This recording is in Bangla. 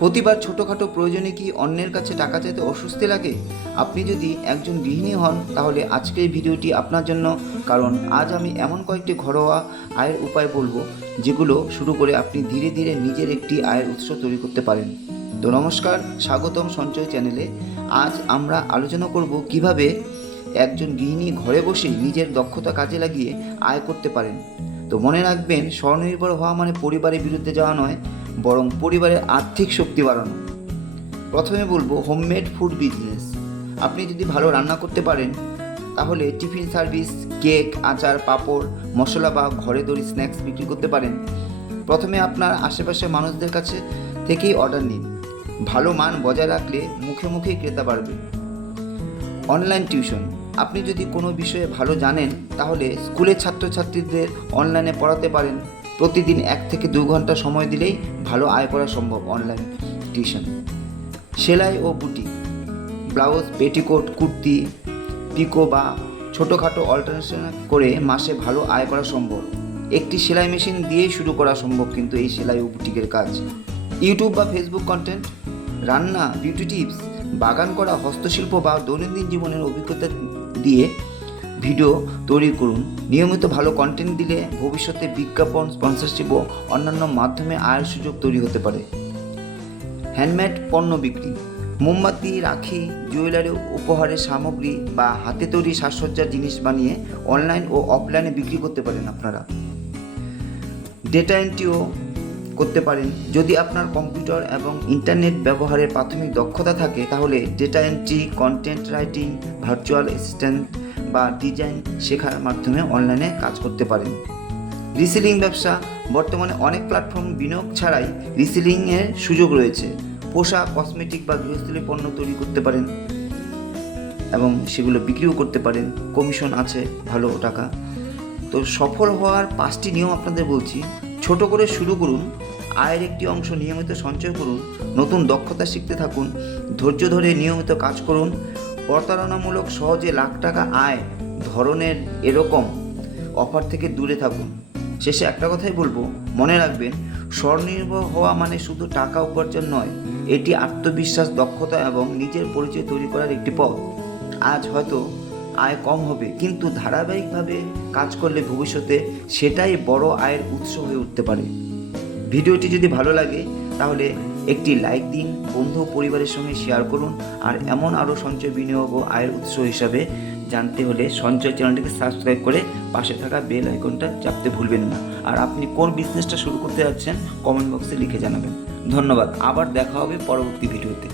প্রতিবার ছোটোখাটো প্রয়োজনে কি অন্যের কাছে টাকা চাইতে অস্বস্তি লাগে? আপনি যদি একজন গৃহিণী হন তাহলে আজকের ভিডিওটি আপনার জন্য, কারণ আজ আমি এমন কয়েকটি ঘরোয়া আয়ের উপায় বলবো যেগুলো শুরু করে আপনি ধীরে ধীরে নিজের একটি আয়ের উৎস তৈরি করতে পারেন। তো নমস্কার, স্বাগতম সঞ্চয় চ্যানেলে। আজ আমরা আলোচনা করব কিভাবে একজন গৃহিণী ঘরে বসেই নিজের দক্ষতা কাজে লাগিয়ে আয় করতে পারেন। তো মনে রাখবেন, স্বনির্ভর হওয়া মানে পরিবারের বিরুদ্ধে যাওয়া নয়, বরং পরিবারের আর্থিক শক্তি বাড়ানো। প্রথমে বলবো হোমমেড ফুড বিজনেস। আপনি যদি ভালো রান্না করতে পারেন তাহলে টিফিন সার্ভিস, কেক, আচার, পাঁপড়, মশলা বা ঘরে তৈরি স্ন্যাক্স বিক্রি করতে পারেন। প্রথমে আপনার আশেপাশের মানুষদের কাছে থেকেই অর্ডার নিন। ভালো মান বজায় রাখলে মুখে মুখেই ক্রেতা বাড়বে। Online tuition. আপনি যদি কোনো বিষয়ে ভালো জানেন তাহলে স্কুলের ছাত্রছাত্রীদের অনলাইনে পড়াতে পারেন। প্রতিদিন 1 থেকে 2 ঘন্টা সময় দিলেই ভালো আয় করা সম্ভব অনলাইন টিউশন। সেলাই ও বুটিক। ব্লাউজ, পেটিকোট, কুর্তি, পিকো বা ছোটোখাটো অল্টারনেশন করে মাসে ভালো আয় করা সম্ভব। একটি সেলাই মেশিন দিয়েই শুরু করা সম্ভব কিন্তু এই সেলাই ও বুটিকের কাজ। ইউটিউব বা ফেসবুক কন্টেন্ট। রান্না, বিউটি টিপস, বাগান করা, হস্তশিল্প বা দৈনন্দিন জীবনের অভিজ্ঞতা দিয়ে ভিডিও তৈরি করুন। নিয়মিত ভালো কন্টেন্ট দিলে ভবিষ্যতে বিজ্ঞাপন, স্পন্সরশিপ ও অন্যান্য মাধ্যমে আয়ের সুযোগ তৈরি হতে পারে। হ্যান্ডমেড পণ্য বিক্রি। মোমবাতি, রাখি, জুয়েলারি, উপহারের সামগ্রী বা হাতে তৈরি সাজসজ্জার জিনিস বানিয়ে অনলাইন ও অফলাইনে বিক্রি করতে পারেন আপনারা। ডেটা এন্ট্রিও করতে পারেন। যদি আপনার কম্পিউটার এবং ইন্টারনেট ব্যবহারের প্রাথমিক দক্ষতা থাকে তাহলে data entry, content writing, virtual assistant বা ডিজাইন শেখার মাধ্যমে অনলাইনে কাজ করতে পারেন। রিসেলিং ব্যবসা। বর্তমানে অনেক প্ল্যাটফর্ম বিনিয়োগ ছাড়াই রিসেলিংয়ের সুযোগ রয়েছে। পোশাক, কসমেটিক বা গৃহস্থলী পণ্য তৈরি করতে পারেন এবং সেগুলো বিক্রিও করতে পারেন। কমিশন আছে, ভালো টাকা। তো সফল হওয়ার 5টি নিয়ম আপনাদের বলছি। ছোট করে শুরু করুন, আয়ের একটি অংশ নিয়মিত সঞ্চয় করুন, নতুন দক্ষতা শিখতে থাকুন, ধৈর্য ধরে নিয়মিত কাজ করুন, প্রতারণামূলক সহজে লাখ টাকা আয় ধরনের এরকম অফার থেকে দূরে থাকুন। শেষে একটা কথাই বলবো, মনে রাখবেন, স্বনির্ভর হওয়া মানে শুধু টাকা উপার্জন নয়, এটি আত্মবিশ্বাস, দক্ষতা এবং নিজের পরিচয় তৈরি করার একটি পথ। আজ হয়তো আয় কম হবে, কিন্তু ধারাবাহিকভাবে কাজ করলে ভবিষ্যতে সেটাই বড় আয়ের উৎস হয়ে উঠতে পারে। ভিডিওটি যদি ভালো লাগে তাহলে একটি লাইক দিন, বন্ধু পরিবারের সঙ্গে শেয়ার করুন, আর এমন আরও সঞ্চয়, বিনিয়োগ ও আয়ের উৎস হিসাবে জানতে হলে সঞ্চয় চ্যানেলটিকে সাবস্ক্রাইব করে পাশে থাকা বেল আইকনটা চাপতে ভুলবেন না। আর আপনি কোন বিজনেসটা শুরু করতে যাচ্ছেন কমেন্ট বক্সে লিখে জানাবেন। ধন্যবাদ। আবার দেখা হবে পরবর্তী ভিডিওতে।